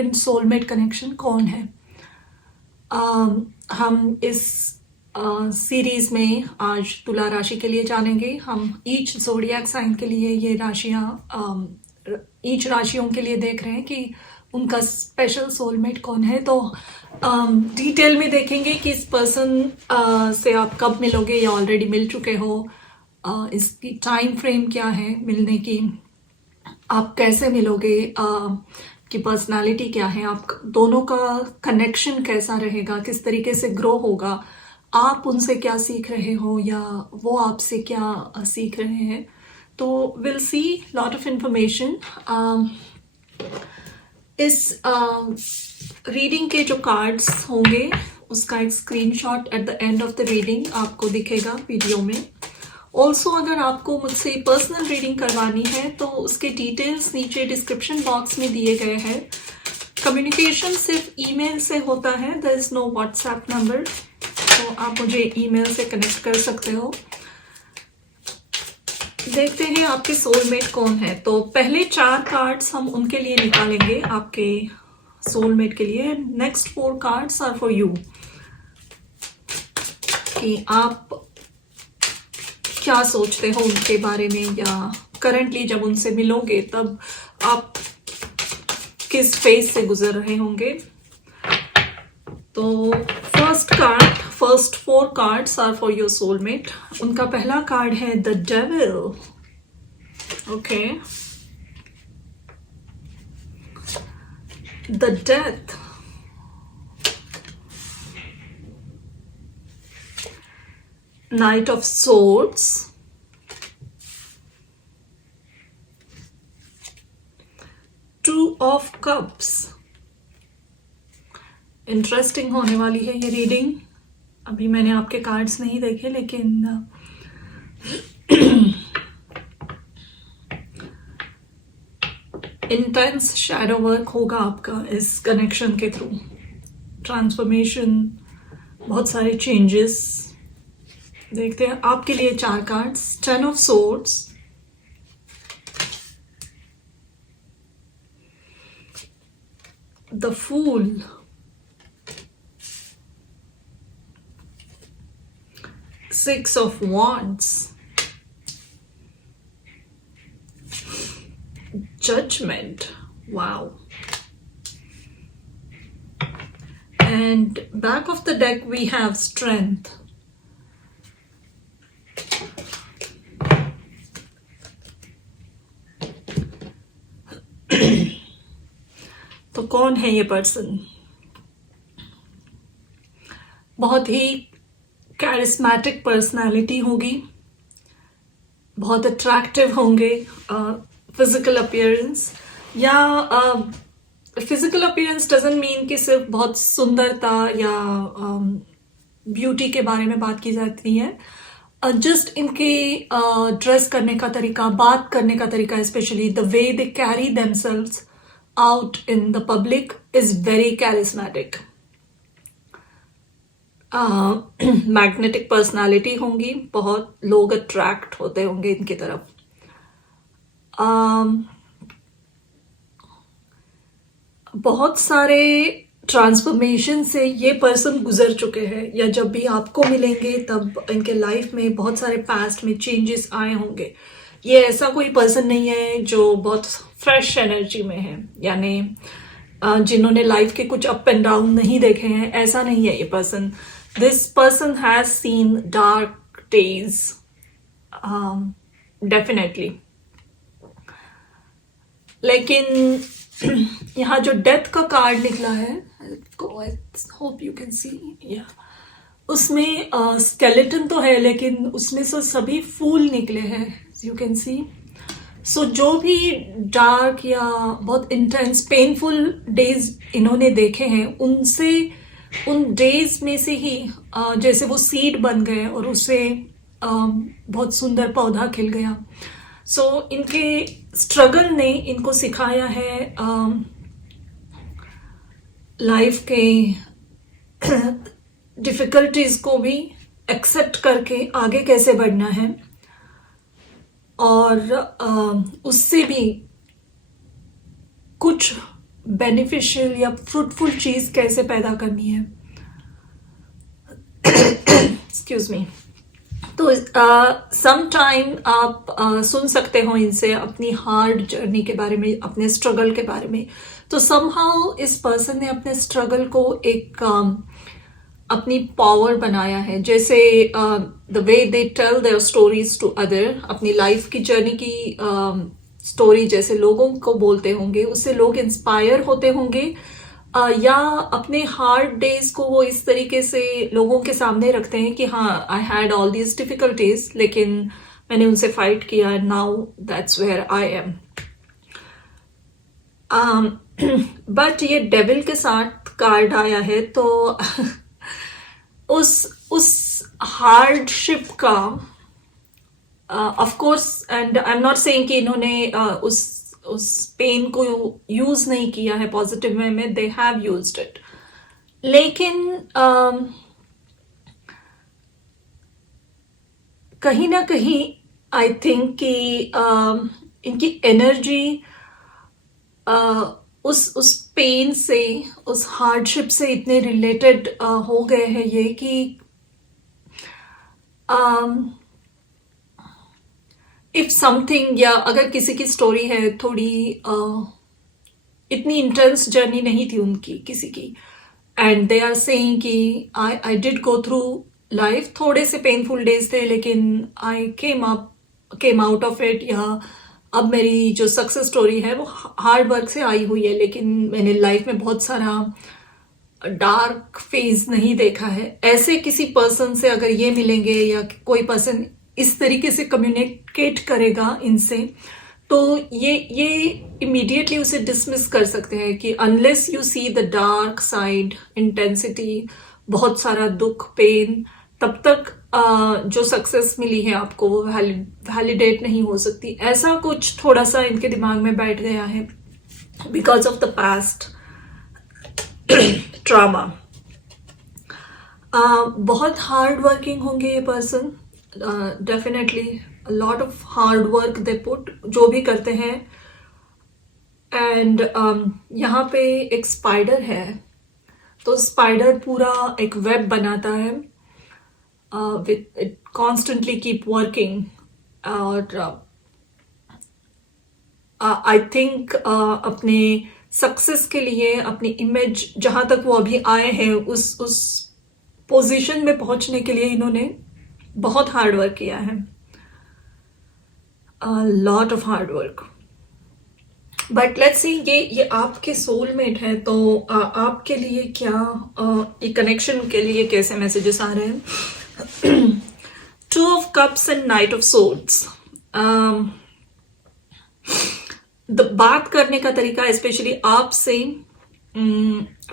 Significant soulmate connection कौन है। हम इस सीरीज में आज तुला राशि के लिए जानेंगे। हम ईच ज़ोडिएक साइन के लिए ये राशियां ईच राशियों के लिए देख रहे हैं कि उनका स्पेशल सोलमेट कौन है। तो डिटेल में देखेंगे कि इस पर्सन से आप कब मिलोगे या ऑलरेडी मिल चुके हो, इसकी टाइम फ्रेम क्या है मिलने की, आप कैसे मिलोगे, कि पर्सनालिटी क्या है, आप दोनों का कनेक्शन कैसा रहेगा, किस तरीके से ग्रो होगा, आप उनसे क्या सीख रहे हो या वो आपसे क्या सीख रहे हैं। तो will see lot of information. इस रीडिंग के जो कार्ड्स होंगे उसका एक screenshot at the end of the reading आपको दिखेगा वीडियो में। ऑल्सो अगर आपको मुझसे पर्सनल रीडिंग करवानी है तो उसके डिटेल्स नीचे डिस्क्रिप्शन बॉक्स में दिए गए हैं। कम्युनिकेशन सिर्फ ईमेल से होता है, there is no WhatsApp number, तो आप मुझे ईमेल से कनेक्ट कर सकते हो। देखते हैं आपके सोलमेट कौन है। तो पहले 4 कार्ड्स हम उनके लिए निकालेंगे, आपके सोलमेट के लिए। Next 4 cards are for you, कि आप क्या सोचते हो उनके बारे में, या करंटली जब उनसे मिलोगे तब आप किस फेज से गुजर रहे होंगे। तो first 4 cards are for your soulmate. उनका पहला कार्ड है the devil. Okay, the death, Knight of Swords, Two of Cups। Interesting होने वाली है ये रीडिंग। अभी मैंने आपके कार्ड्स नहीं देखे, लेकिन इंटेंस शैडो वर्क होगा आपका इस कनेक्शन के थ्रू। ट्रांसफॉर्मेशन, बहुत सारे चेंजेस। देखते हैं आपके लिए 4 cards. 10 of Swords, the Fool, Six of Wands, Judgment, wow, and back of the deck we have Strength। तो कौन है ये पर्सन? बहुत ही कैरिस्मेटिक पर्सनालिटी होगी, बहुत अट्रैक्टिव होंगे। फिजिकल अपीयरेंस, या फिजिकल अपीयरेंस डजंट मीन कि सिर्फ बहुत सुंदरता या ब्यूटी के बारे में बात की जाती है। जस्ट इनके ड्रेस करने का तरीका, बात करने का तरीका, specially the way they carry themselves out in the public is very charismatic। Magnetic personality होंगी, बहुत लोग अट्रैक्ट होते होंगे इनकी तरफ। बहुत सारे ट्रांसफॉर्मेशन से ये पर्सन गुजर चुके हैं, या जब भी आपको मिलेंगे तब इनके लाइफ में बहुत सारे पास्ट में चेंजेस आए होंगे। ये ऐसा कोई पर्सन नहीं है जो बहुत फ्रेश एनर्जी में है, यानी जिन्होंने लाइफ के कुछ अप एंड डाउन नहीं देखे हैं, ऐसा नहीं है ये person. This person has seen dark days definitely. लेकिन यहाँ जो डेथ का कार्ड निकला है, होप यू कैन सी, या उसमें स्केलेटन तो है, लेकिन उसमें से सभी फूल निकले हैं, यू कैन सी। सो जो भी डार्क या बहुत इंटेंस पेनफुल डेज इन्होंने देखे हैं, उनसे उन डेज में से ही जैसे वो सीड बन गए और उससे बहुत सुंदर पौधा खिल गया। सो इनके स्ट्रगल ने इनको सिखाया है लाइफ के डिफ़िकल्टीज को भी एक्सेप्ट करके आगे कैसे बढ़ना है, और उससे भी कुछ बेनिफिशियल या फ्रूटफुल चीज़ कैसे पैदा करनी है। Excuse me. तो सम टाइम आप सुन सकते हो इनसे अपनी हार्ड जर्नी के बारे में, अपने स्ट्रगल के बारे में। तो समहाउ इस पर्सन ने अपने स्ट्रगल को एक अपनी पावर बनाया है। जैसे the way they tell their stories to other, अपनी लाइफ की जर्नी की स्टोरी जैसे लोगों को बोलते होंगे, उससे लोग इंस्पायर होते होंगे, या अपने हार्ड डेज को वो इस तरीके से लोगों के सामने रखते हैं कि हाँ, I had all these difficulties, लेकिन मैंने उनसे फाइट किया, now that's where I am. But ये डेविल के साथ कार्ड आया है, तो उस हार्डशिप का of course, and I am not saying कि इन्होंने उस पेन को यूज नहीं किया है पॉजिटिव वे में, दे हैव यूज्ड इट, लेकिन कहीं ना कहीं आई थिंक कि इनकी एनर्जी उस पेन से, उस हार्डशिप से इतने रिलेटेड हो गए हैं ये कि इफ समथिंग, या अगर किसी की स्टोरी है थोड़ी इतनी इंटेंस जर्नी नहीं थी उनकी किसी की, एंड दे आर सेइंग कि I did go through life, थोड़े से पेनफुल डेज थे लेकिन आई केम आउट ऑफ इट, या अब मेरी जो सक्सेस स्टोरी है वो हार्ड वर्क से आई हुई है, लेकिन मैंने लाइफ में बहुत सारा डार्क फेज नहीं देखा है। ऐसे किसी पर्सन से अगर ये मिलेंगे, या कोई पर्सन इस तरीके से कम्युनिकेट करेगा इनसे, तो ये इमीडिएटली उसे डिसमिस कर सकते हैं कि unless you see the dark side, intensity, बहुत सारा दुख, पेन, तब तक जो सक्सेस मिली है आपको वो वैलिडेट नहीं हो सकती। ऐसा कुछ थोड़ा सा इनके दिमाग में बैठ गया है because of the past trauma. बहुत हार्ड वर्किंग होंगे ये person, definitely lot of hard work they put, जो भी करते हैं। एंड यहाँ पे एक स्पाइडर है, तो स्पाइडर पूरा एक वेब बनाता है, with it constantly keep working, और आई थिंक अपने सक्सेस के लिए, अपनी इमेज जहां तक वो अभी आए हैं उस पोजीशन में पहुंचने के लिए इन्होंने बहुत हार्ड वर्क किया है, lot of hard work. But let's see ये आपके सोलमेट है, तो आपके लिए क्या ये कनेक्शन के लिए कैसे मैसेजेस आ रहे हैं। Two of Cups and Knight of Swords. बात करने का तरीका स्पेशली आपसे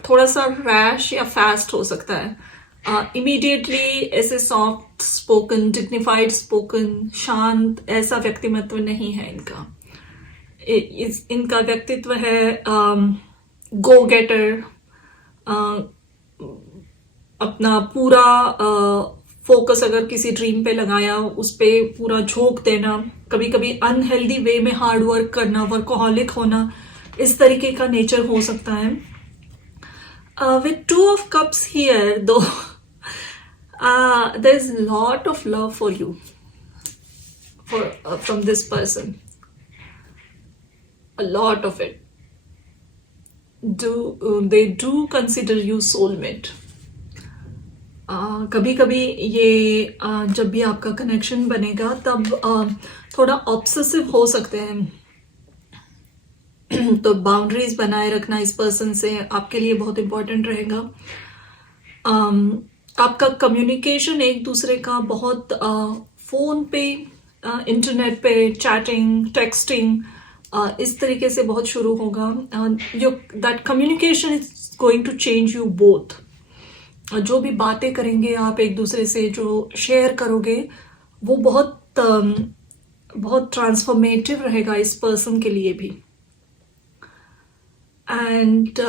थोड़ा सा रैश या फास्ट हो सकता है। इमीडिएटली ऐसे सॉफ्ट स्पोकन, डिग्निफाइड स्पोकन, शांत ऐसा व्यक्तित्व नहीं है इनका। इनका व्यक्तित्व है गो गेटर, अपना पूरा फोकस अगर किसी ड्रीम पे लगाया उस पे पूरा झोंक देना, कभी कभी अनहेल्दी वे में हार्ड वर्क करना, वर्कोहॉलिक होना, इस तरीके का नेचर हो सकता है। With two of cups here though, there is lot of love for you from this person, a lot of it. They do consider you soulmate. कभी कभी ये जब भी आपका कनेक्शन बनेगा तब थोड़ा ऑब्सेसिव हो सकते हैं, तो बाउंड्रीज बनाए रखना इस पर्सन से आपके लिए बहुत इंपॉर्टेंट रहेगा। आपका कम्युनिकेशन एक दूसरे का बहुत फोन पे, इंटरनेट पे, चैटिंग, टेक्सटिंग, इस तरीके से बहुत शुरू होगा। That communication is going to change you both. जो भी बातें करेंगे आप एक दूसरे से, जो शेयर करोगे, वो बहुत बहुत ट्रांसफॉर्मेटिव रहेगा इस पर्सन के लिए भी। एंड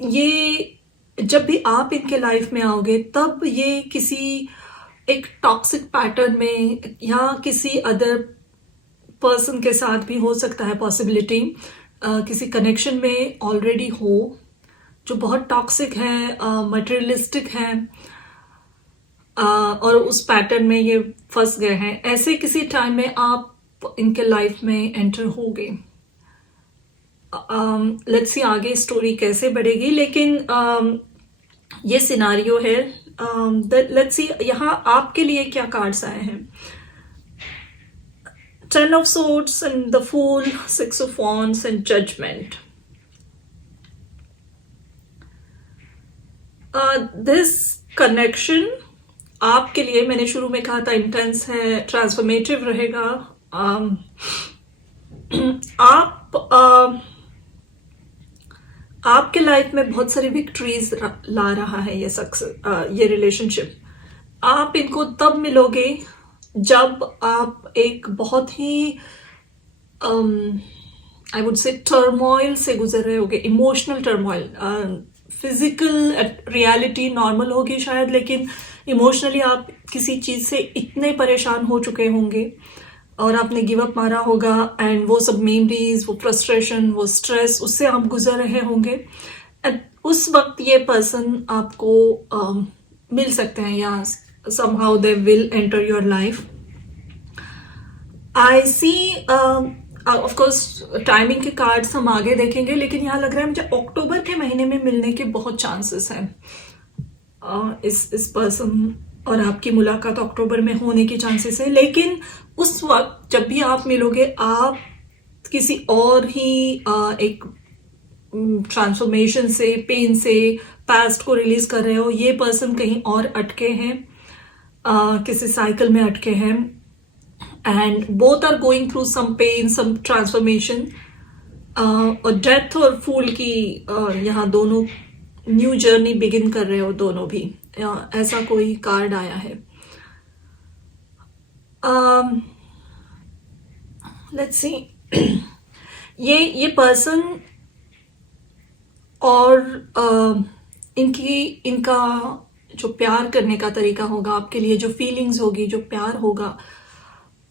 ये जब भी आप इनके लाइफ में आओगे तब ये किसी एक टॉक्सिक पैटर्न में या किसी अदर पर्सन के साथ भी हो सकता है पॉसिबिलिटी, किसी कनेक्शन में ऑलरेडी हो जो बहुत टॉक्सिक है, मटेरियलिस्टिक है, और उस पैटर्न में ये फंस गए हैं। ऐसे किसी टाइम में आप इनके लाइफ में एंटर होगे। लेट्स सी आगे स्टोरी कैसे बढ़ेगी, लेकिन ये सिनारियो है। लेट्स सी यहाँ आपके लिए क्या कार्ड्स आए हैं। 10 of Swords and the Fool, 6 of Wands and Judgment. This connection आपके लिए, मैंने शुरू में कहा था, इंटेंस है, ट्रांसफॉर्मेटिव रहेगा। आपके लाइफ में बहुत सारी विक्ट्रीज ला रहा है ये सक्सेस, ये रिलेशनशिप। आप इनको तब मिलोगे जब आप एक बहुत ही आई वुड से टर्मोइल से गुजर रहे होगे, emotional turmoil. Physical reality normal होगी शायद, लेकिन इमोशनली आप किसी चीज से इतने परेशान हो चुके होंगे और आपने गिव अप मारा होगा, एंड वो सब मेमोरीज, वो फ्रस्ट्रेशन, वो स्ट्रेस, उससे आप गुजर रहे होंगे। उस वक्त ये पर्सन आपको मिल सकते हैं, या somehow they will enter your life. I see, of course timing के कार्ड्स हम आगे देखेंगे, लेकिन यहाँ लग रहा है मुझे अक्टूबर के महीने में मिलने के बहुत चांसेस हैं। इस पर्सन और आपकी मुलाकात अक्टूबर में होने की चांसेस है, लेकिन उस वक्त जब भी आप मिलोगे, आप किसी और ही एक ट्रांसफॉर्मेशन से, पेन से, पास्ट को रिलीज कर रहे हो। ये पर्सन कहीं और अटके हैं, किसी साइकिल में अटके हैं, and both are going through some pain, some transformation. और डेथ और फूल की यहाँ दोनों न्यू जर्नी बिगिन कर रहे हो दोनों भी, ऐसा कोई कार्ड आया है। लेट्स सी ये पर्सन और इनका जो प्यार करने का तरीका होगा आपके लिए, जो फीलिंग्स होगी, जो प्यार होगा,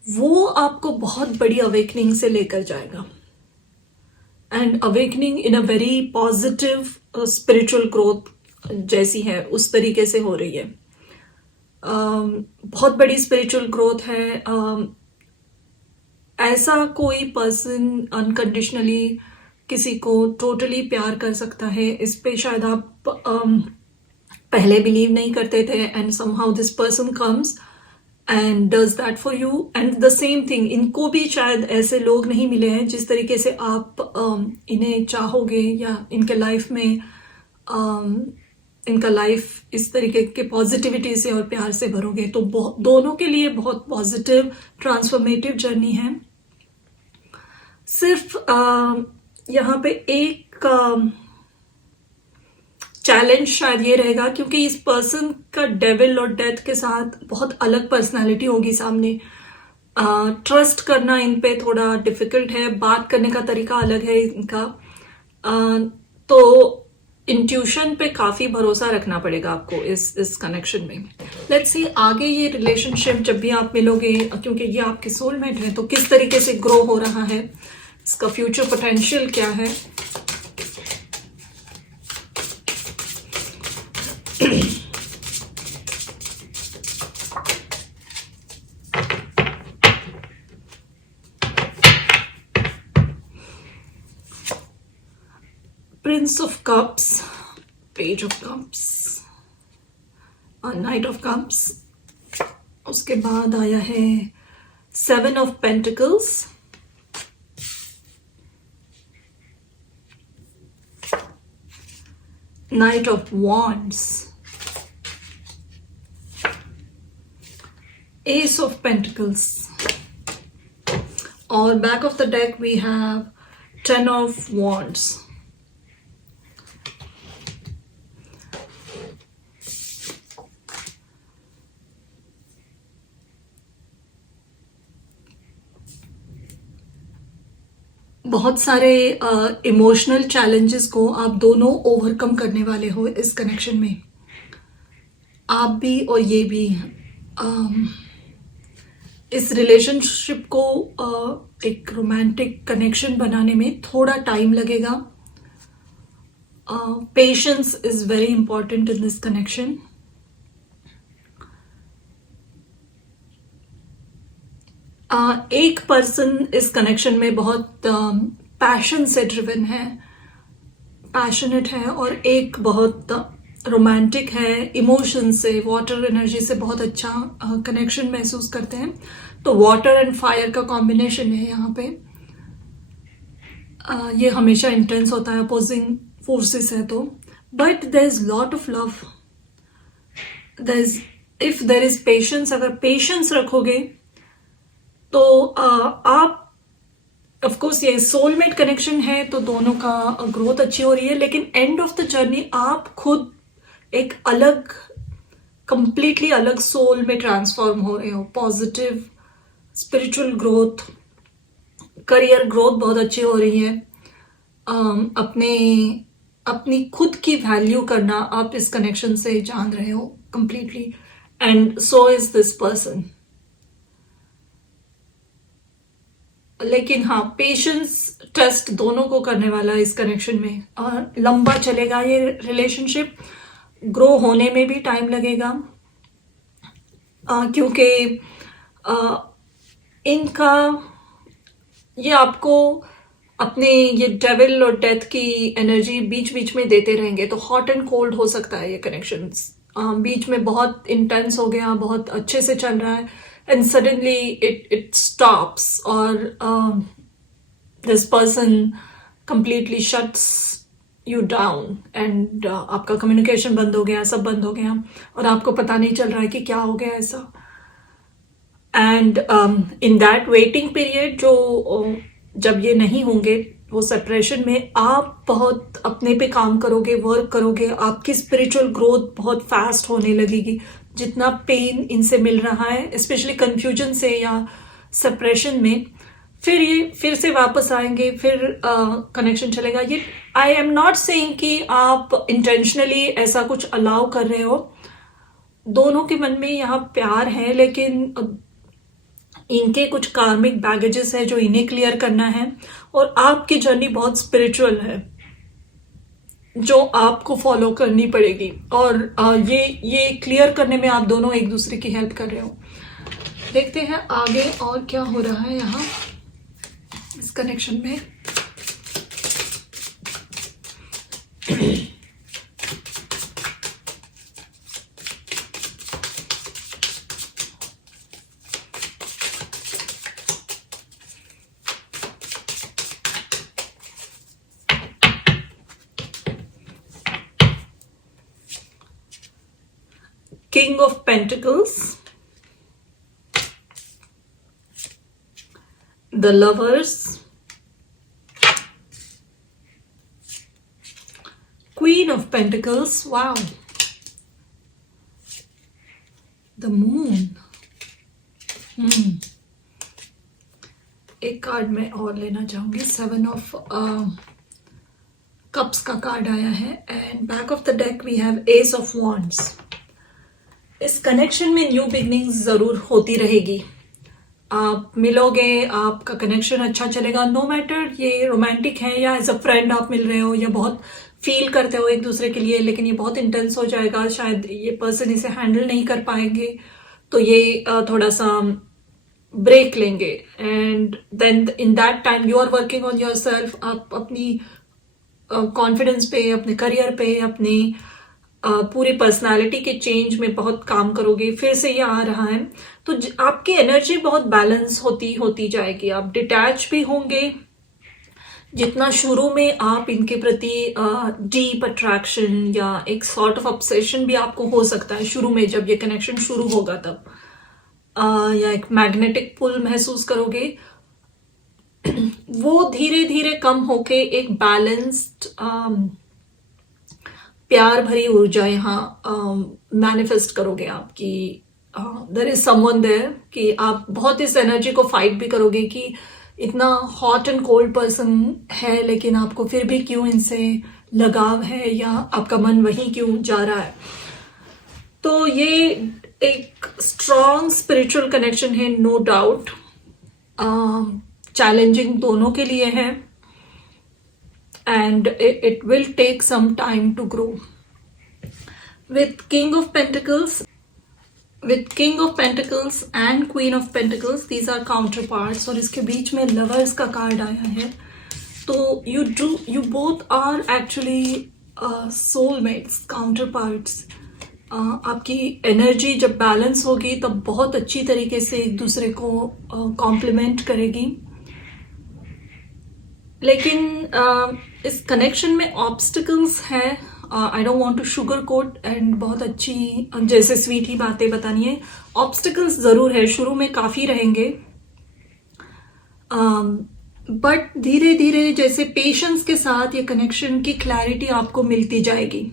वो आपको बहुत बड़ी अवेकनिंग से लेकर जाएगा। And awakening in a very positive spiritual growth जैसी है, उस तरीके से हो रही है। बहुत बड़ी स्पिरिचुअल ग्रोथ है। ऐसा कोई पर्सन अनकंडीशनली किसी को टोटली प्यार कर सकता है, इस पे शायद आप पहले बिलीव नहीं करते थे, and somehow this person comes and does that for you. And the same thing, इनको भी शायद ऐसे लोग नहीं मिले हैं जिस तरीके से आप इन्हें चाहोगे, या इनके लाइफ में इनका लाइफ इस तरीके के पॉजिटिविटी से और प्यार से भरोगे। तो दोनों के लिए बहुत पॉजिटिव ट्रांसफॉर्मेटिव जर्नी है। सिर्फ यहाँ पे एक चैलेंज शायद ये रहेगा, क्योंकि इस पर्सन का डेविल और डेथ के साथ बहुत अलग पर्सनालिटी होगी सामने। ट्रस्ट करना इन पे थोड़ा डिफिकल्ट है, बात करने का तरीका अलग है इनका। तो इंट्यूशन पे काफी भरोसा रखना पड़ेगा आपको इस कनेक्शन में। लेट्स सी आगे ये रिलेशनशिप जब भी आप मिलोगे, क्योंकि ये आपके सोलमेट है, तो किस तरीके से ग्रो हो रहा है, इसका फ्यूचर पोटेंशियल क्या है। Prince of Cups, Page of Cups और Knight of Cups। उसके बाद आया है Seven of Pentacles, Knight of Wands, Ace of Pentacles, और back of the deck we have Ten of Wands। बहुत सारे इमोशनल चैलेंजेस को आप दोनों ओवरकम करने वाले हो इस कनेक्शन में, आप भी और ये भी। इस रिलेशनशिप को एक रोमांटिक कनेक्शन बनाने में थोड़ा टाइम लगेगा. Patience is very important in this connection. एक पर्सन इस कनेक्शन में बहुत पैशन से ड्रिवन है, पैशनेट है, और एक बहुत रोमांटिक है, इमोशन से, वाटर एनर्जी से बहुत अच्छा कनेक्शन महसूस करते हैं. तो वाटर एंड फायर का कॉम्बिनेशन है यहाँ पे. ये हमेशा इंटेंस होता है, अपोजिंग फोर्सेस है तो. But there is lot of love. If there is patience, अगर पेशेंस रखोगे तो आप, ऑफ कोर्स ये सोलमेट कनेक्शन है तो दोनों का ग्रोथ अच्छी हो रही है, लेकिन एंड ऑफ द जर्नी आप खुद एक अलग, कंप्लीटली अलग सोल में ट्रांसफॉर्म हो रहे हो. Positive spiritual growth, career growth बहुत अच्छी हो रही है. अपनी खुद की वैल्यू करना आप इस कनेक्शन से जान रहे हो completely. And so is this person. लेकिन हाँ, पेशेंस टेस्ट दोनों को करने वाला है इस कनेक्शन में. और लंबा चलेगा ये रिलेशनशिप, ग्रो होने में भी टाइम लगेगा. क्योंकि इनका, ये आपको अपने ये डेविल और डेथ की एनर्जी बीच बीच में देते रहेंगे. तो हॉट एंड कोल्ड हो सकता है ये कनेक्शंस. बीच में बहुत इंटेंस हो गया, बहुत अच्छे से चल रहा है, and suddenly it stops, or this person completely shuts you down, and आपका कम्युनिकेशन बंद हो गया, सब बंद हो गया, और आपको पता नहीं चल रहा है कि क्या हो गया ऐसा. And in that waiting period, जो जब ये नहीं होंगे, वो सेपरेशन में आप बहुत अपने पे काम करोगे, वर्क करोगे, आपकी स्पिरिचुअल ग्रोथ बहुत फास्ट होने लगेगी. जितना पेन इनसे मिल रहा है, स्पेशली कंफ्यूजन से या सेपरेशन में, फिर ये फिर से वापस आएंगे, फिर कनेक्शन चलेगा. ये आई एम नॉट सेइंग कि आप इंटेंशनली ऐसा कुछ अलाउ कर रहे हो. दोनों के मन में यहाँ प्यार है, लेकिन इनके कुछ कार्मिक बैगेजेस है जो इन्हें क्लियर करना है. और आपकी जर्नी बहुत स्पिरिचुअल है जो आपको फॉलो करनी पड़ेगी. और ये क्लियर करने में आप दोनों एक दूसरे की हेल्प कर रहे हो. देखते हैं आगे और क्या हो रहा है यहाँ इस कनेक्शन में. King of Pentacles, the Lovers, Queen of Pentacles, wow, the Moon. एक कार्ड मैं और लेना चाहूंगी. 7 of Cups का कार्ड आया है, and back of the deck we have Ace of Wands. इस कनेक्शन में न्यू बिगनिंग्स जरूर होती रहेगी. आप मिलोगे, आपका कनेक्शन अच्छा चलेगा. नो मैटर ये रोमांटिक है या एज अ फ्रेंड आप मिल रहे हो, या बहुत फील करते हो एक दूसरे के लिए, लेकिन ये बहुत इंटेंस हो जाएगा. शायद ये पर्सन इसे हैंडल नहीं कर पाएंगे, तो ये थोड़ा सा ब्रेक लेंगे. And then in that time you are working on yourself. आप अपनी कॉन्फिडेंस पे, अपने करियर पे, अपनी पूरी पर्सनालिटी के चेंज में बहुत काम करोगे. फिर से ये आ रहा है, तो आपकी एनर्जी बहुत बैलेंस होती जाएगी. आप डिटैच भी होंगे. जितना शुरू में आप इनके प्रति डीप अट्रैक्शन या एक सॉर्ट ऑफ ऑब्सेशन भी आपको हो सकता है शुरू में, जब ये कनेक्शन शुरू होगा तब, या एक मैग्नेटिक पुल महसूस करोगे, वो धीरे धीरे कम होके एक बैलेंस्ड प्यार भरी ऊर्जा यहाँ मैनिफेस्ट करोगे आपकी. देयर इज समवन देयर कि आप बहुत इस एनर्जी को फाइट भी करोगे कि इतना हॉट एंड कोल्ड पर्सन है, लेकिन आपको फिर भी क्यों इनसे लगाव है, या आपका मन वहीं क्यों जा रहा है. तो ये एक स्ट्रॉन्ग स्पिरिचुअल कनेक्शन है, नो डाउट। चैलेंजिंग दोनों के लिए है, and it will take some time to grow. With king of pentacles, and queen of pentacles, these are counterparts, और इसके बीच में लवर्स का कार्ड आया है। तो you both are actually soulmates, counterparts. आपकी एनर्जी जब बैलेंस होगी तब बहुत अच्छी तरीके से एक दूसरे को कॉम्प्लीमेंट करेगी। लेकिन इस कनेक्शन में ऑब्स्टिकल्स है। I don't want to sugar coat and बहुत अच्छी जैसे स्वीट ही बातें बतानी है। ऑब्स्टिकल्स जरूर है, शुरू में काफी रहेंगे, बट धीरे धीरे जैसे पेशेंस के साथ ये कनेक्शन की क्लैरिटी आपको मिलती जाएगी।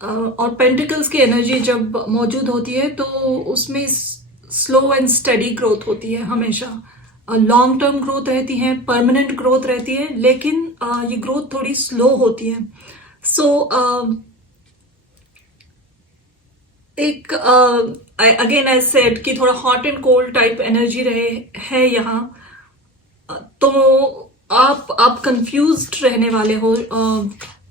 और पेंटिकल्स की एनर्जी जब मौजूद होती है तो उसमें स्लो एंड स्टडी ग्रोथ होती है, हमेशा लॉन्ग टर्म ग्रोथ रहती है, परमानेंट ग्रोथ रहती है, लेकिन ये ग्रोथ थोड़ी स्लो होती है। सो एक अगेन आई सेड कि थोड़ा hot and cold type energy रहे है यहाँ। तो आप कंफ्यूज्ड रहने वाले हो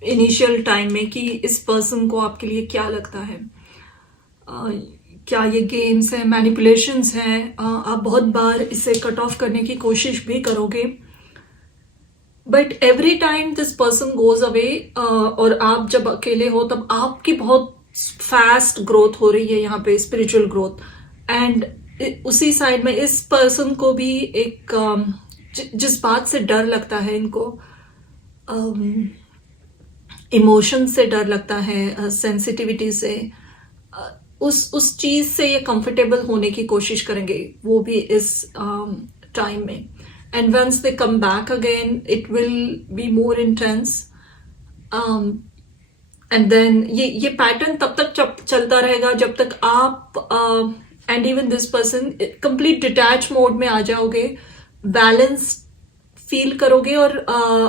इनिशियल टाइम में कि इस पर्सन को आपके लिए क्या लगता है। क्या ये गेम्स है, मैनिपुलेशंस हैं। आप बहुत बार इसे कट ऑफ करने की कोशिश भी करोगे, but every time this person goes away, और आप जब अकेले हो तब आपकी बहुत फास्ट ग्रोथ हो रही है यहाँ पे, स्पिरिचुअल ग्रोथ। एंड उसी साइड में इस पर्सन को भी एक जिस बात से डर लगता है इनको, इमोशन से डर लगता है, सेंसिटिविटी से, उस चीज से ये कंफर्टेबल होने की कोशिश करेंगे, वो भी इस टाइम में। And once they come back again it will be more intense. And then ये पैटर्न तब तक चलता रहेगा जब तक आप and even this person complete detach mode में आ जाओगे, बैलेंस फील करोगे, और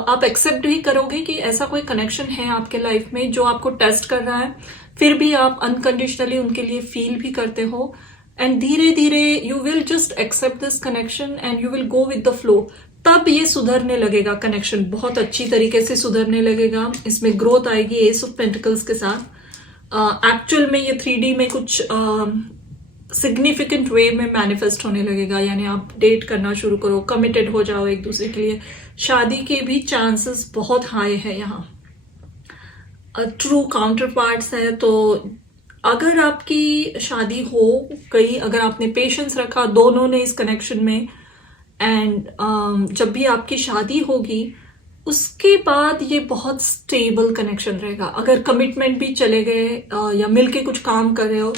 आप एक्सेप्ट भी करोगे कि ऐसा कोई कनेक्शन है आपके लाइफ में जो आपको टेस्ट कर रहा है, फिर भी आप अनकंडीशनली उनके लिए फील भी करते हो। एंड धीरे धीरे you will just accept this connection and you will go with the flow. तब ये सुधरने लगेगा, कनेक्शन बहुत अच्छी तरीके से सुधरने लगेगा, इसमें ग्रोथ आएगी एस ऑफ पेंटिकल्स के साथ। एक्चुअल में ये 3D में कुछ सिग्निफिकेंट वे में मैनिफेस्ट होने लगेगा, यानी आप डेट करना शुरू करो, कमिटेड हो जाओ एक दूसरे के लिए, शादी के भी चांसेस बहुत हाई है यहाँ। ट्रू काउंटर पार्ट्स है, तो अगर आपकी शादी हो गई, अगर आपने पेशेंस रखा दोनों ने इस कनेक्शन में, एंड जब भी आपकी शादी होगी उसके बाद ये बहुत स्टेबल कनेक्शन रहेगा। अगर कमिटमेंट भी चले गए या मिलके कुछ काम कर रहे हो,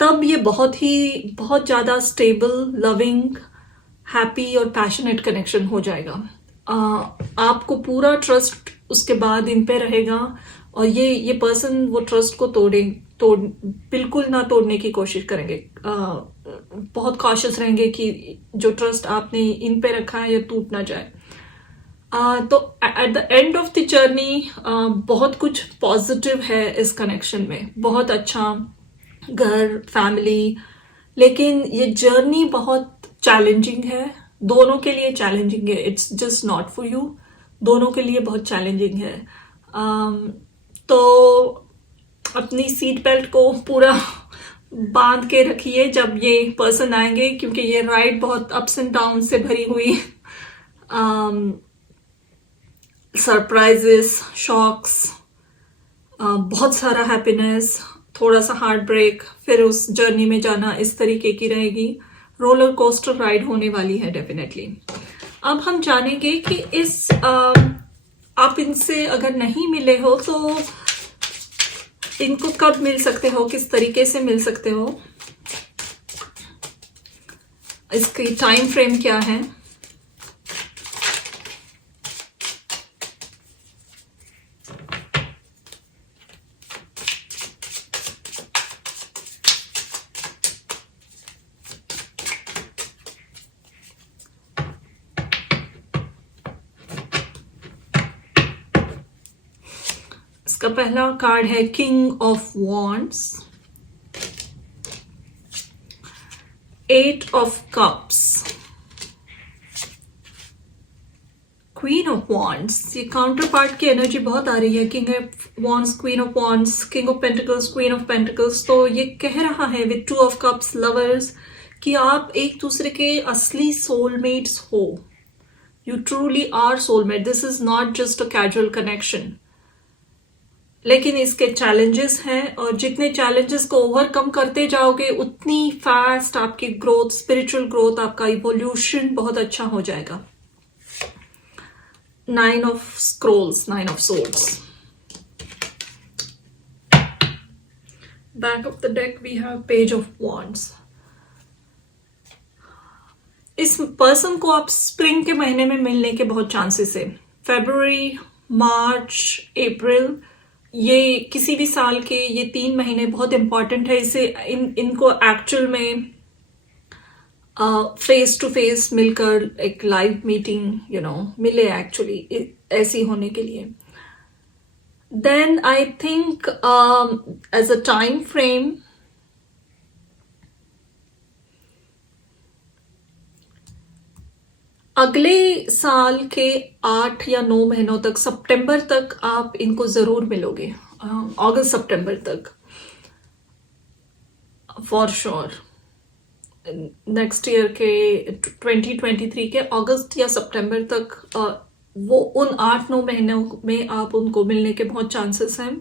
तब ये बहुत ज्यादा स्टेबल, लविंग, हैप्पी और पैशनेट कनेक्शन हो जाएगा। आपको पूरा ट्रस्ट उसके बाद इन पे रहेगा, और ये पर्सन वो ट्रस्ट को बिल्कुल ना तोड़ने की कोशिश करेंगे। बहुत कॉशियस रहेंगे कि जो ट्रस्ट आपने इन पे रखा है ये टूट ना जाए। तो at the end of the journey बहुत कुछ पॉजिटिव है इस कनेक्शन में, बहुत अच्छा घर, फैमिली, लेकिन ये जर्नी बहुत चैलेंजिंग है, दोनों के लिए चैलेंजिंग है। It's just not for you, दोनों के लिए बहुत चैलेंजिंग है। तो अपनी सीट बेल्ट को पूरा बांध के रखिए जब ये पर्सन आएंगे, क्योंकि ये राइड बहुत अप्स एंड डाउन से भरी हुई, सरप्राइजेस, शॉक्स, बहुत सारा हैप्पीनेस, थोड़ा सा हार्ट ब्रेक, फिर उस जर्नी में जाना, इस तरीके की रहेगी। रोलर कोस्टर राइड होने वाली है डेफिनेटली। अब हम जानेंगे कि इस आप इनसे अगर नहीं मिले हो तो इनको कब मिल सकते हो, किस तरीके से मिल सकते हो, इसकी टाइम फ्रेम क्या है। इसका पहला कार्ड है king of wands, 8 of Cups, Queen of Wands, ये काउंटर पार्ट की एनर्जी बहुत आ रही है. King of Wands, Queen of Wands, King of Pentacles, Queen of Pentacles. तो ये कह रहा है विद 2 of Cups, Lovers, कि आप एक दूसरे के असली सोलमेट्स हो. You truly are soulmate. This is not just a casual connection. लेकिन इसके चैलेंजेस हैं, और जितने चैलेंजेस को ओवरकम करते जाओगे उतनी फास्ट आपकी ग्रोथ, स्पिरिचुअल ग्रोथ, आपका इवोल्यूशन बहुत अच्छा हो जाएगा. 9 of Scrolls, 9 of Swords. Back of the deck we have Page of Wands. इस पर्सन को आप स्प्रिंग के महीने में मिलने के बहुत चांसेस है. February, March, April, ये किसी भी साल के ये 3 महीने बहुत इंपॉर्टेंट है. इसे इनको एक्चुअल में फेस टू फेस मिलकर एक लाइव मीटिंग मिले एक्चुअली ऐसी होने के लिए. Then I think as a time frame, अगले साल के 8 या 9 महीनों तक, सितंबर तक आप इनको जरूर मिलोगे. अगस्त सितंबर तक फॉर श्योर. नेक्स्ट ईयर के 2023 के अगस्त या सितंबर तक वो उन 8-9 महीनों में आप उनको मिलने के बहुत चांसेस हैं.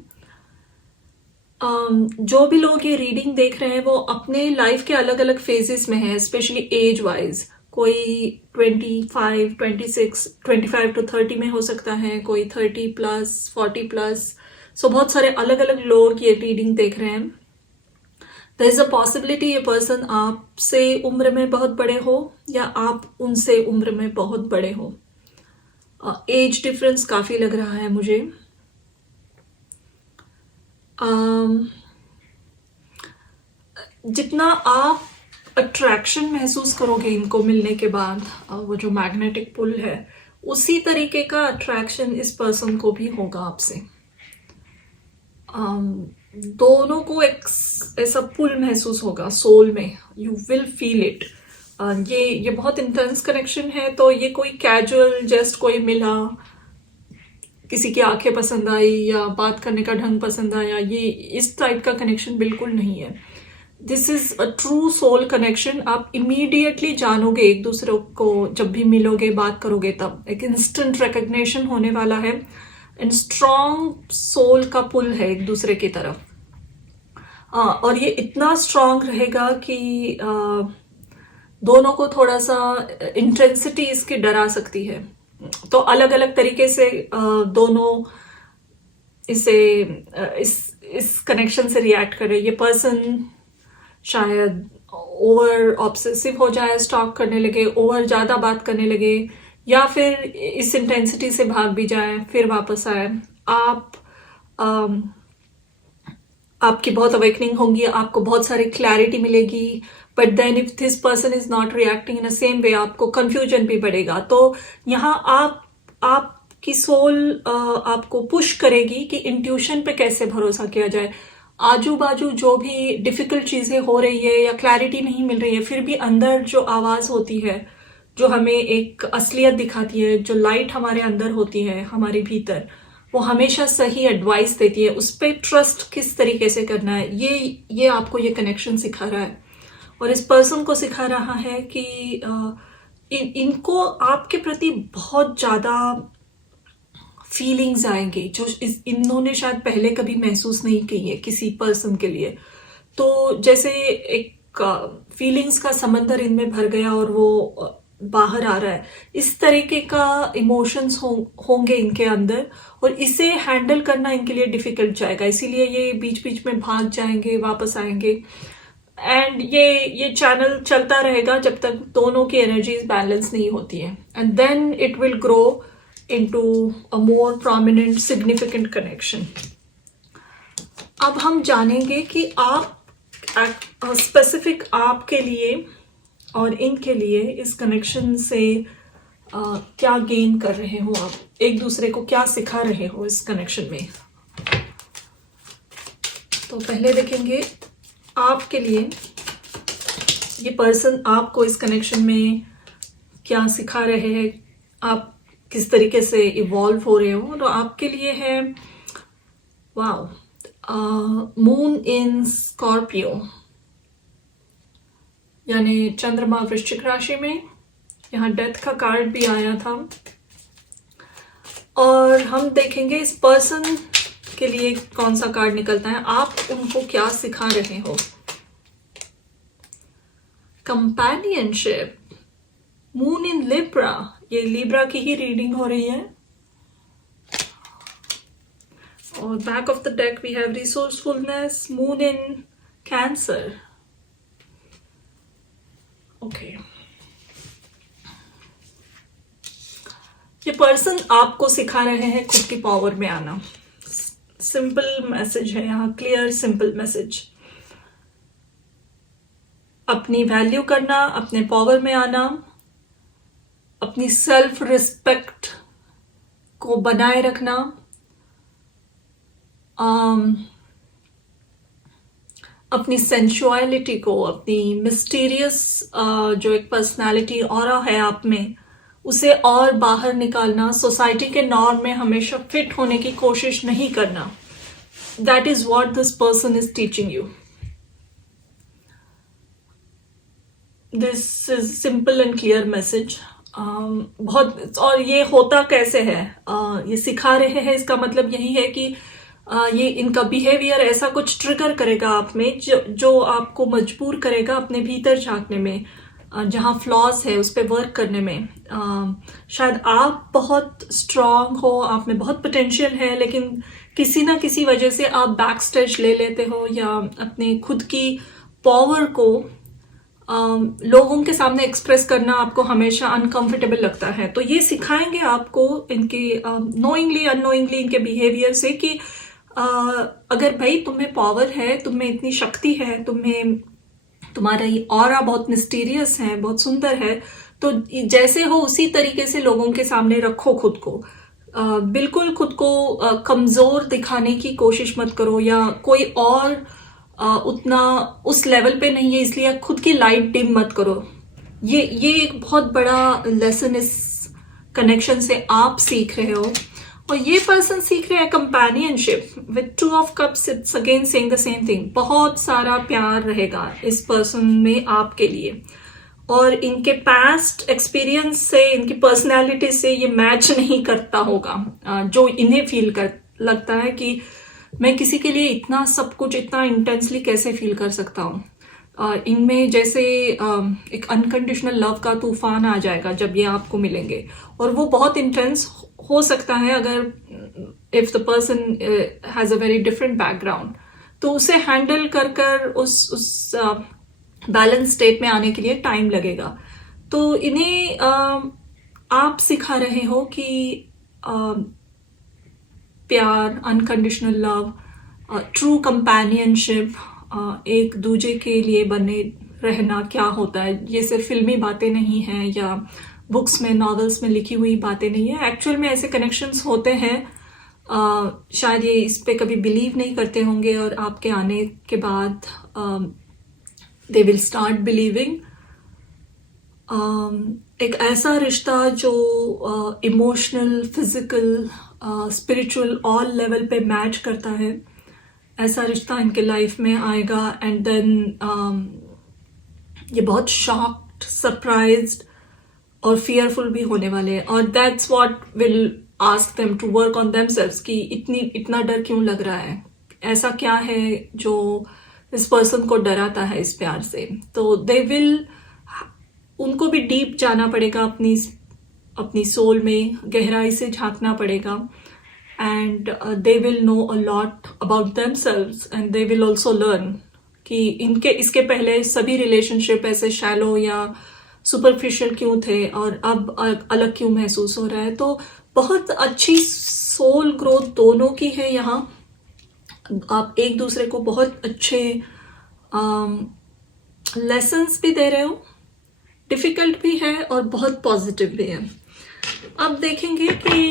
जो भी लोग ये रीडिंग देख रहे हैं वो अपने लाइफ के अलग अलग फेजेस में हैं, स्पेशली एज वाइज. कोई 25, 26, 25 to 30 में हो सकता है, कोई 30 प्लस, 40 प्लस. सो बहुत सारे अलग अलग लोग ये रीडिंग देख रहे हैं. देयर इज अ पॉसिबिलिटी ये पर्सन आपसे उम्र में बहुत बड़े हो या आप उनसे उम्र में बहुत बड़े हो. एज डिफरेंस काफी लग रहा है मुझे. जितना आप अट्रैक्शन महसूस करोगे इनको मिलने के बाद, वो जो मैग्नेटिक पुल है, उसी तरीके का अट्रैक्शन इस पर्सन को भी होगा आपसे. दोनों को एक ऐसा पुल महसूस होगा सोल में. You will feel it. ये बहुत इंटेंस कनेक्शन है. तो ये कोई कैजुअल जस्ट कोई मिला, किसी की आंखें पसंद आई या बात करने का ढंग पसंद आया, ये इस टाइप का कनेक्शन बिल्कुल नहीं है. This is a true soul connection. आप इमीडिएटली जानोगे एक दूसरे को, जब भी मिलोगे बात करोगे तब एक इंस्टेंट रिकग्निशन होने वाला है. एंड स्ट्रॉन्ग सोल का पुल है एक दूसरे की तरफ. और ये इतना स्ट्रॉन्ग रहेगा कि दोनों को थोड़ा सा इंटेंसिटी इसकी डरा सकती है. तो अलग अलग तरीके से दोनों इसे इस कनेक्शन से रिएक्ट करे. ये पर्सन शायद ओवर ऑब्सेसिव हो जाए, स्टॉक करने लगे, ओवर ज्यादा बात करने लगे, या फिर इस इंटेंसिटी से भाग भी जाए फिर वापस आए. आपकी बहुत अवेकनिंग होंगी, आपको बहुत सारी क्लैरिटी मिलेगी. But then if this person is not reacting in the same way, आपको कंफ्यूजन भी बढ़ेगा. तो यहाँ आपकी सोल आपको पुश करेगी कि इंट्यूशन पे कैसे भरोसा किया जाए. आजू बाजू जो भी डिफिकल्ट चीजें हो रही है या क्लैरिटी नहीं मिल रही है, फिर भी अंदर जो आवाज होती है, जो हमें एक असलियत दिखाती है, जो लाइट हमारे अंदर होती है हमारे भीतर, वो हमेशा सही एडवाइस देती है. उस पर ट्रस्ट किस तरीके से करना है, ये आपको ये कनेक्शन सिखा रहा है. और इस पर्सन को सिखा रहा है कि इनको आपके प्रति बहुत ज्यादा फीलिंग्स आएंगे जो इन्होंने शायद पहले कभी महसूस नहीं की है किसी पर्सन के लिए. तो जैसे एक फीलिंग्स का समंदर इनमें भर गया और वो बाहर आ रहा है, इस तरीके का इमोशंस होंगे इनके अंदर, और इसे हैंडल करना इनके लिए डिफिकल्ट जाएगा. इसीलिए ये बीच बीच में भाग जाएंगे, वापस आएंगे. एंड ये चैनल चलता रहेगा जब तक दोनों की एनर्जीज बैलेंस नहीं होती है. And then it will grow into a more prominent significant connection. अब हम जानेंगे कि आप स्पेसिफिक आपके लिए और इनके लिए इस कनेक्शन से क्या गेन कर रहे हो, आप एक दूसरे को क्या सिखा रहे हो इस कनेक्शन में. तो पहले देखेंगे आपके लिए ये पर्सन आपको इस कनेक्शन में क्या सिखा रहे हैं, आप किस तरीके से इवॉल्व हो रहे हो। तो आपके लिए है वाओ, मून इन स्कॉर्पियो, यानी चंद्रमा वृश्चिक राशि में। यहाँ डेथ का कार्ड भी आया था। और हम देखेंगे इस पर्सन के लिए कौन सा कार्ड निकलता है, आप उनको क्या सिखा रहे हो। कंपेनियनशिप, मून इन लिब्रा, ये लिब्रा की ही रीडिंग हो रही है। और back of the deck we have resourcefulness, moon in Cancer. Okay, ये पर्सन आपको सिखा रहे हैं खुद की पावर में आना। सिंपल मैसेज है यहाँ, क्लियर सिंपल मैसेज। अपनी वैल्यू करना, अपने पावर में आना, अपनी सेल्फ रिस्पेक्ट को बनाए रखना, अपनी सेंसुअलिटी को, अपनी मिस्टीरियस जो एक पर्सनालिटी ऑरा है आप में, उसे और बाहर निकालना। सोसाइटी के नॉर्म में हमेशा फिट होने की कोशिश नहीं करना। That is what this person is teaching you. This is simple and clear message. बहुत, और ये होता कैसे है, ये सिखा रहे हैं, इसका मतलब यही है कि ये इनका बिहेवियर ऐसा कुछ ट्रिगर करेगा आप में जो आपको मजबूर करेगा अपने भीतर झांकने में, जहाँ फ्लॉज है उस पर वर्क करने में। शायद आप बहुत स्ट्रांग हो, आप में बहुत पोटेंशियल है, लेकिन किसी ना किसी वजह से आप बैक स्टेज ले लेते हो, या अपने खुद की पावर को लोगों के सामने एक्सप्रेस करना आपको हमेशा अनकंफर्टेबल लगता है। तो ये सिखाएंगे आपको इनके नोइंगली अननोइंगली इनके बिहेवियर से कि अगर भाई तुम्हें पावर है, तुम्हें इतनी शक्ति है, तुम्हारा ये ऑरा बहुत मिस्टीरियस है, बहुत सुंदर है, तो जैसे हो उसी तरीके से लोगों के सामने रखो खुद को। बिल्कुल खुद को कमजोर दिखाने की कोशिश मत करो, या कोई और उतना उस लेवल पे नहीं है इसलिए खुद की लाइट डिम मत करो। ये एक बहुत बड़ा लेसन इस कनेक्शन से आप सीख रहे हो। और ये पर्सन सीख रहे हैं companionship with 2 of cups. It's again saying the same thing. बहुत सारा प्यार रहेगा इस पर्सन में आपके लिए, और इनके पास्ट एक्सपीरियंस से, इनकी पर्सनैलिटी से ये मैच नहीं करता होगा जो इन्हें फील कर लगता है कि मैं किसी के लिए इतना सब कुछ इतना इंटेंसली कैसे फील कर सकता हूँ। और इनमें जैसे एक अनकंडीशनल लव का तूफान आ जाएगा जब ये आपको मिलेंगे, और वो बहुत इंटेंस हो सकता है अगर if the person has a very different background, तो उसे हैंडल कर उस बैलेंस स्टेट में आने के लिए टाइम लगेगा। तो इन्हें आप सिखा रहे हो कि प्यार, अनकंडीशनल लव, ट्रू कंपेनियनशिप, एक दूजे के लिए बने रहना क्या होता है। ये सिर्फ फिल्मी बातें नहीं हैं या बुक्स में, नॉवेल्स में लिखी हुई बातें नहीं है। एक्चुअल में ऐसे कनेक्शंस होते हैं। शायद ये इस पे कभी बिलीव नहीं करते होंगे, और आपके आने के बाद दे विल स्टार्ट बिलीविंग। एक ऐसा रिश्ता जो emotional, physical, spiritual all level पे मैच करता है, ऐसा रिश्ता इनके लाइफ में आएगा। एंड देन ये बहुत शॉक्ड, सरप्राइज्ड और फियरफुल भी होने वाले हैं। और that's what will ask them to work on themselves कि इतना डर क्यों लग रहा है, ऐसा क्या है जो इस पर्सन को डराता है इस प्यार से। तो दे विल, उनको भी डीप जाना पड़ेगा, अपनी सोल में गहराई से झांकना पड़ेगा। And they will know a lot about themselves, and they will also learn कि इसके पहले सभी रिलेशनशिप ऐसे शैलो या सुपरफिशियल क्यों थे, और अब अलग क्यों महसूस हो रहा है। तो बहुत अच्छी सोल ग्रोथ दोनों की है यहाँ। आप एक दूसरे को बहुत अच्छे लेसन्स भी दे रहे हो, डिफिकल्ट भी है और बहुत पॉजिटिव भी है। अब देखेंगे कि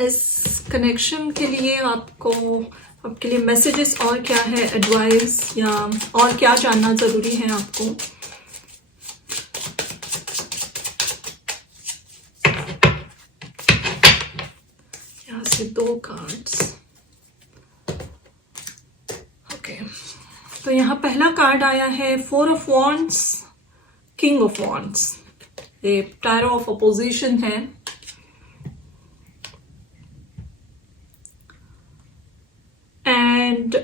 इस कनेक्शन के लिए आपको आपके लिए मैसेजेस और क्या है, एडवाइस या और क्या जानना ज़रूरी है आपको। यहाँ से 2 कार्ड्स। ओके, तो यहाँ पहला कार्ड आया है 4 of wands, king of wands. ये टैरो ऑफ अपोजिशन है। एंड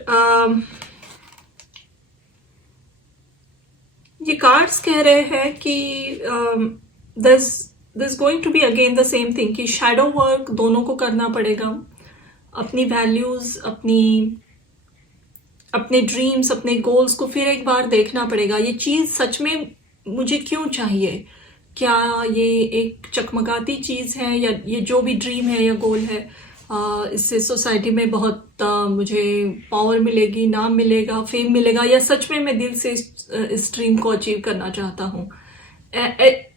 ये कार्ड्स कह रहे हैं कि this going to be again the same thing कि शैडो वर्क दोनों को करना पड़ेगा। अपनी वैल्यूज, अपने ड्रीम्स, अपने गोल्स को फिर एक बार देखना पड़ेगा। ये चीज़ सच में मुझे क्यों चाहिए? क्या ये एक चकमकाती चीज़ है, या ये जो भी ड्रीम है या गोल है इससे सोसाइटी में बहुत मुझे पावर मिलेगी, नाम मिलेगा, फेम मिलेगा, या सच में मैं दिल से इस ड्रीम को अचीव करना चाहता हूँ?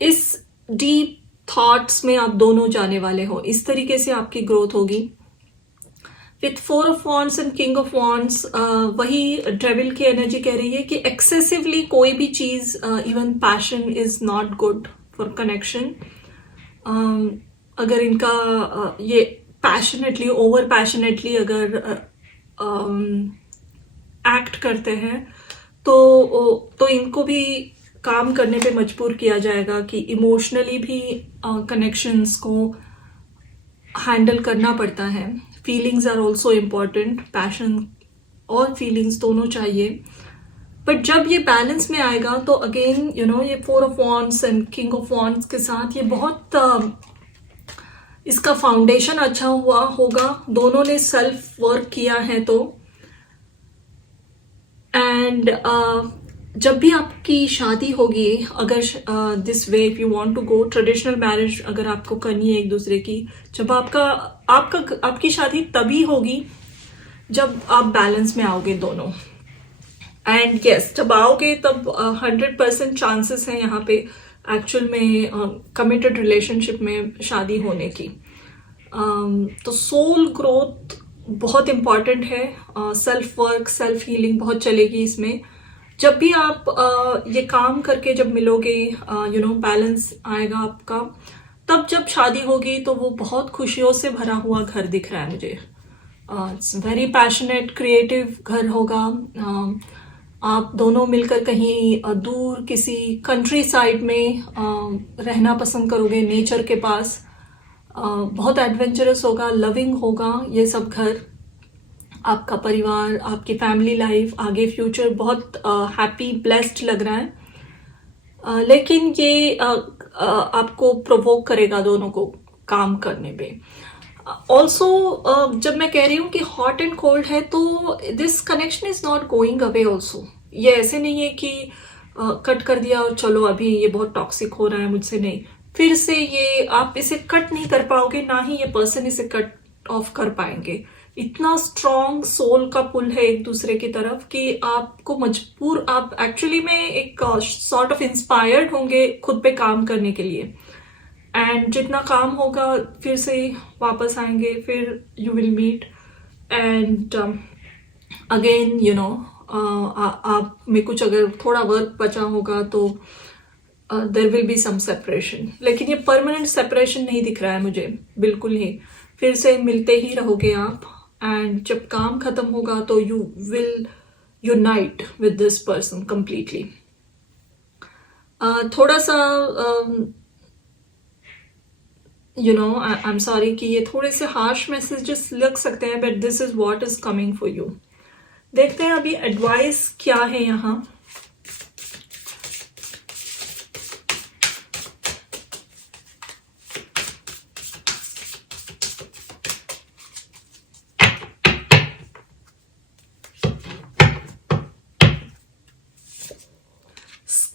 इस डीप थॉट्स में आप दोनों जाने वाले हो। इस तरीके से आपकी ग्रोथ होगी। With 4 of wands and king of wands, वही डेविल की एनर्जी कह रही है कि एक्सेसिवली कोई भी चीज़, even passion is not good for connection. अगर इनका ये पैशनेटली, ओवर पैशनेटली अगर एक्ट करते हैं तो इनको भी काम करने पे मजबूर किया जाएगा कि इमोशनली भी कनेक्शंस को हैंडल करना पड़ता है। Feelings are also important, passion और फीलिंग्स दोनों चाहिए। बट जब ये बैलेंस में आएगा तो अगेन ये 4 of wands and king of wands के साथ ये बहुत इसका फाउंडेशन अच्छा हुआ होगा। दोनों ने सेल्फ वर्क किया है तो। एंड जब भी आपकी शादी होगी, अगर this way if you want to go traditional marriage अगर आपको करनी है एक दूसरे की, जब आपकी शादी तभी होगी जब आप बैलेंस में आओगे दोनों। एंड यस, जब आओगे तब 100% चांसेस हैं यहाँ पे एक्चुअल में कमिटेड रिलेशनशिप में शादी होने की। तो सोल ग्रोथ बहुत इम्पॉर्टेंट है। सेल्फ वर्क, सेल्फ हीलिंग बहुत चलेगी इसमें। जब भी आप ये काम करके जब मिलोगे, बैलेंस आएगा आपका, तब जब शादी होगी तो वो बहुत खुशियों से भरा हुआ घर दिख रहा है मुझे। इट्स वेरी पैशनेट, क्रिएटिव घर होगा। आप दोनों मिलकर कहीं दूर किसी कंट्री साइड में रहना पसंद करोगे, नेचर के पास। बहुत एडवेंचरस होगा, लविंग होगा ये सब घर। आपका परिवार, आपकी फैमिली लाइफ, आगे फ्यूचर बहुत हैप्पी, ब्लेस्ड लग रहा है। लेकिन ये आपको प्रोवोक करेगा दोनों को काम करने पे। ऑल्सो जब मैं कह रही हूँ कि हॉट एंड कोल्ड है तो this connection is not going away also. ये ऐसे नहीं है कि कट कर दिया और चलो अभी ये बहुत टॉक्सिक हो रहा है मुझसे, नहीं, फिर से ये आप इसे कट नहीं कर पाओगे, ना ही ये पर्सन इसे कट ऑफ कर पाएंगे। इतना स्ट्रॉन्ग सोल का पुल है एक दूसरे की तरफ कि आपको मजबूर, आप एक्चुअली में एक सॉर्ट ऑफ इंस्पायर्ड होंगे खुद पे काम करने के लिए। एंड जितना काम होगा फिर से वापस आएंगे, फिर you will meet and again आप में कुछ अगर थोड़ा वर्क बचा होगा तो there will be some separation. लेकिन ये परमानेंट सेपरेशन नहीं दिख रहा है मुझे बिल्कुल ही। फिर से मिलते ही रहोगे आप, एंड जब काम खत्म होगा तो you will unite with this person completely. थोड़ा सा आई एम सॉरी कि ये थोड़े से हार्श मैसेजेस लग सकते हैं, but this is what is coming for you. देखते हैं अभी एडवाइस क्या है यहाँ।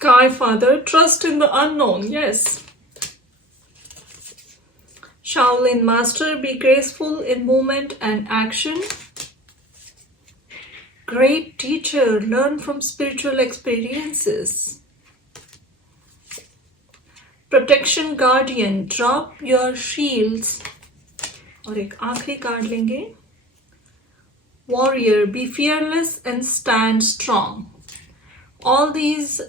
Sky Father, trust in the unknown. Yes. Shaolin Master, be graceful in movement and action. Great teacher, learn from spiritual experiences. Protection Guardian, drop your shields. और एक आखिरी card लेंगे, warrior, be fearless and stand strong. All these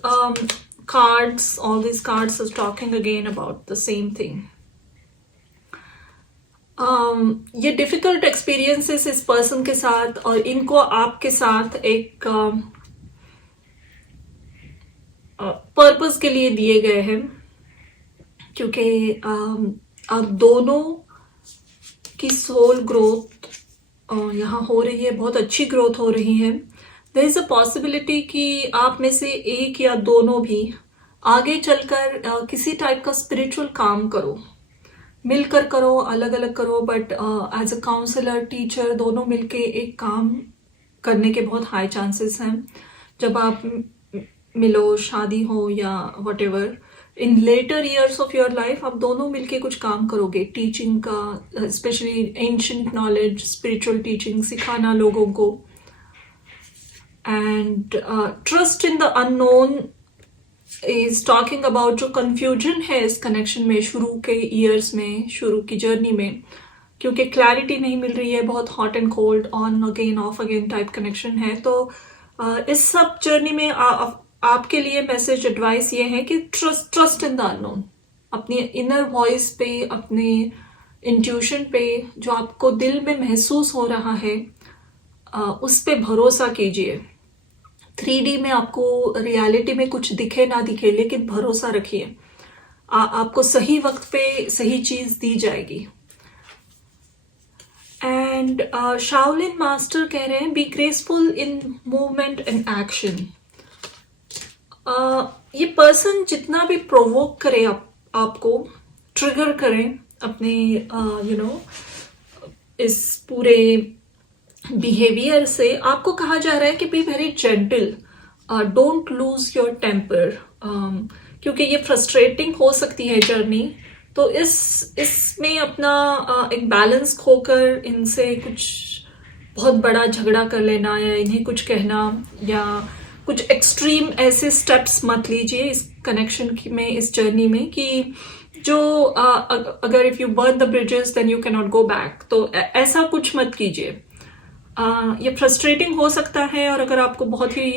cards are talking again about the same thing. ये difficult experiences इस person के साथ और इनको आपके साथ एक पर्पस के लिए दिए गए हैं, क्योंकि आप दोनों की सोल ग्रोथ यहाँ हो रही है, बहुत अच्छी ग्रोथ हो रही है. देयर इज अ पॉसिबिलिटी कि आप में से एक या दोनों भी आगे चलकर किसी टाइप का स्पिरिचुअल काम करो, मिलकर करो, अलग अलग करो, but as a counsellor, teacher, दोनों मिलके एक काम करने के बहुत हाई चांसेस हैं. जब आप मिलो, शादी हो या what ever, in later years of your life आप दोनों मिलके कुछ काम करोगे टीचिंग का, specially ancient knowledge, spiritual teaching सिखाना लोगों को. And trust in the unknown is talking about जो कंफ्यूजन है इस कनेक्शन में शुरू के ईयर्स में, शुरू की जर्नी में, क्योंकि क्लैरिटी नहीं मिल रही है, बहुत hot and cold, on again of again type connection है. तो इस सब जर्नी में आपके लिए मैसेज एडवाइस ये है कि ट्रस्ट इन द अननोन. अपनी इनर वॉइस पे, अपने इंट्यूशन पे, जो आपको दिल में महसूस हो रहा है उस पे भरोसा कीजिए. 3D में आपको रियलिटी में कुछ दिखे ना दिखे, लेकिन भरोसा रखिए, आपको सही वक्त पे सही चीज दी जाएगी. एंड शाओलिन मास्टर कह रहे हैं be graceful in movement and action. ये पर्सन जितना भी प्रोवोक करे आपको, ट्रिगर करें अपने इस पूरे बिहेवियर से, आपको कहा जा रहा है कि be very gentle, don't lose your temper, क्योंकि ये फ्रस्ट्रेटिंग हो सकती है जर्नी. तो इसमें अपना एक बैलेंस खोकर इनसे कुछ बहुत बड़ा झगड़ा कर लेना या इन्हें कुछ कहना या कुछ एक्सट्रीम ऐसे स्टेप्स मत लीजिए इस कनेक्शन में, इस जर्नी में, कि जो अगर if you burn the bridges then you can not go back. तो ऐसा कुछ मत कीजिए. ये फ्रस्ट्रेटिंग हो सकता है और अगर आपको बहुत ही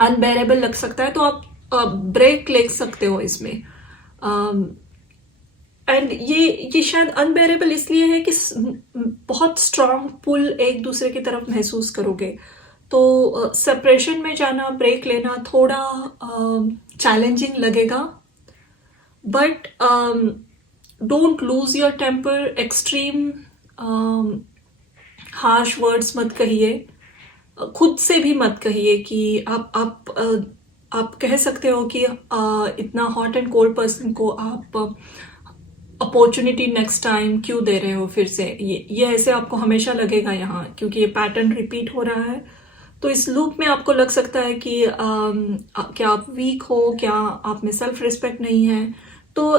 अनबेरेबल लग सकता है तो आप ब्रेक ले सकते हो इसमें. एंड ये शायद अनबेरेबल इसलिए है कि बहुत स्ट्रांग पुल एक दूसरे की तरफ महसूस करोगे. तो सेपरेशन में जाना, ब्रेक लेना थोड़ा चैलेंजिंग लगेगा, but don't lose your temper. Extreme harsh words मत कहिए, खुद से भी मत कहिए कि आप कह सकते हो कि इतना हॉट एंड कोल्ड पर्सन को आप अपॉर्चुनिटी नेक्स्ट टाइम क्यों दे रहे हो फिर से. ये ऐसे आपको हमेशा लगेगा यहाँ, क्योंकि ये पैटर्न रिपीट हो रहा है. तो इस लूप में आपको लग सकता है कि क्या आप वीक हो, क्या आप में सेल्फ रिस्पेक्ट नहीं है. तो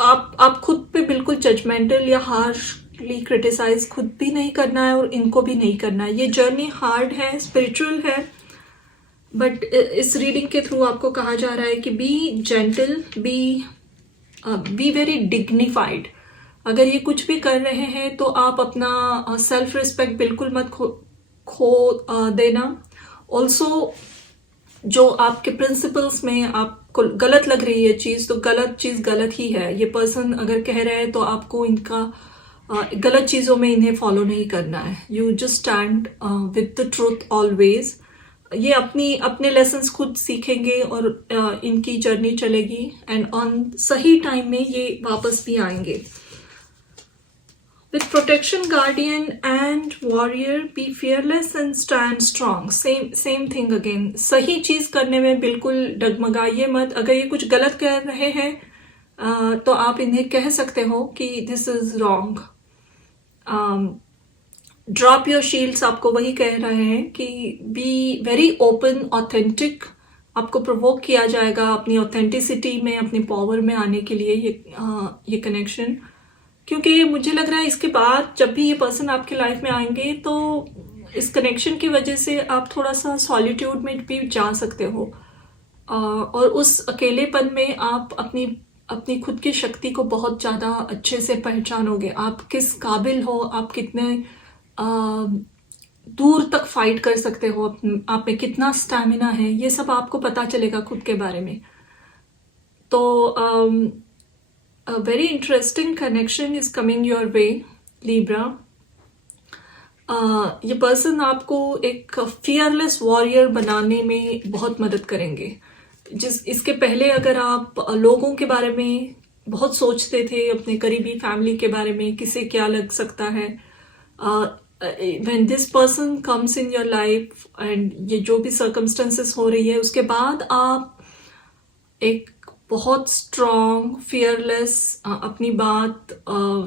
आप खुद पे बिल्कुल जजमेंटल या हार्शली क्रिटिसाइज खुद भी नहीं करना है और इनको भी नहीं करना है. ये जर्नी हार्ड है, स्पिरिचुअल है, बट इस रीडिंग के थ्रू आपको कहा जा रहा है कि B gentle, be very dignified. अगर ये कुछ भी कर रहे हैं तो आप अपना सेल्फ रिस्पेक्ट बिल्कुल मत खो देना. ऑल्सो जो आपके प्रिंसिपल्स में आपको गलत लग रही है चीज, तो गलत चीज गलत ही है. ये पर्सन अगर कह रहे हैं तो आपको इनका गलत चीजों में इन्हें फॉलो नहीं करना है. You just stand with the truth always. ये अपने लेसन्स खुद सीखेंगे और इनकी जर्नी चलेगी एंड ऑन सही टाइम में ये वापस भी आएंगे. With protection, guardian and warrior, be fearless and stand strong. Same thing again. सही चीज करने में बिल्कुल डगमगाइए मत. अगर ये कुछ गलत कर रहे हैं तो आप इन्हें कह सकते हो कि this is wrong. Drop your shields आपको वही कह रहे हैं कि be very open, authentic. आपको प्रोवोक किया जाएगा अपनी ऑथेंटिसिटी में, अपनी पावर में आने के लिए ये कनेक्शन. क्योंकि मुझे लग रहा है इसके बाद जब भी ये पर्सन आपके लाइफ में आएंगे तो इस कनेक्शन की वजह से आप थोड़ा सा सॉलिट्यूड में भी जा सकते हो और उस अकेलेपन में आप अपनी खुद की शक्ति को बहुत ज़्यादा अच्छे से पहचानोगे. आप किस काबिल हो, आप कितने दूर तक फाइट कर सकते हो, आप में कितना स्टैमिना है, ये सब आपको पता चलेगा खुद के बारे में. तो a very interesting connection is coming your way, Libra. ये पर्सन आपको एक फियरलेस वॉरियर बनाने में बहुत मदद करेंगे. इसके पहले अगर आप लोगों के बारे में बहुत सोचते थे, अपने करीबी फैमिली के बारे में, किसे क्या लग सकता है, when this person comes in your life and ये जो भी circumstances हो रही है, उसके बाद आप एक बहुत स्ट्रॉन्ग, फियरलेस, अपनी बात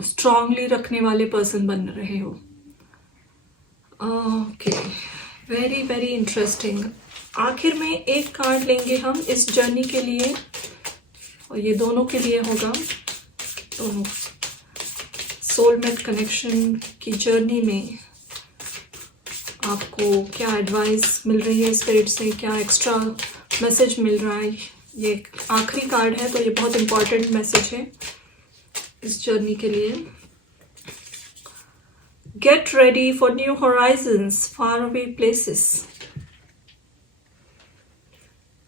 स्ट्रांगली रखने वाले पर्सन बन रहे हो. Okay, very very interesting. आखिर में एक कार्ड लेंगे हम इस जर्नी के लिए, और ये दोनों के लिए होगा. दोनों सोलमेट कनेक्शन की जर्नी में आपको क्या एडवाइस मिल रही है स्पिरिट से, क्या एक्स्ट्रा मैसेज मिल रहा है. ये आखिरी कार्ड है तो ये बहुत इंपॉर्टेंट मैसेज है इस जर्नी के लिए. Get ready for new Horizons, far away places.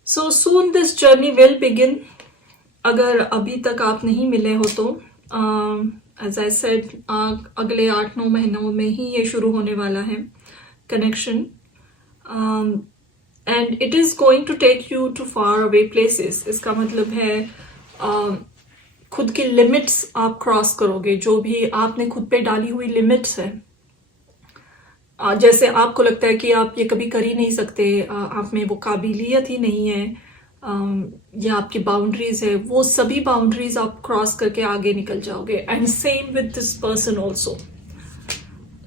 So soon this journey will begin. अगर अभी तक आप नहीं मिले हो तो एज आई सेड, अगले 8-9 महीनों में ही ये शुरू होने वाला है connection. And it is going to take you to far away places. इसका मतलब है खुद की लिमिट्स आप क्रॉस करोगे, जो भी आपने खुद पे डाली हुई लिमिट्स है. जैसे आपको लगता है कि आप ये कभी कर ही नहीं सकते, आप में वो काबिलियत ही नहीं है, या आपकी बाउंड्रीज है, वो सभी बाउंड्रीज आप क्रॉस करके आगे निकल जाओगे. And same with this person also.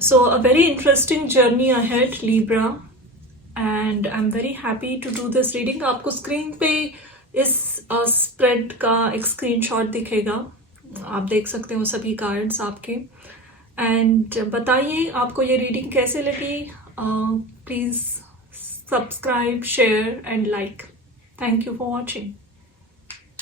So a very interesting journey ahead, Libra. And I am very happy to do this reading. आपको स्क्रीन पे इस स्प्रेड का एक स्क्रीनशॉट दिखेगा, आप देख सकते हो सभी कार्ड्स आपके. एंड बताइए आपको ये रीडिंग कैसे लगी. Please subscribe, share and like. Thank you for watching.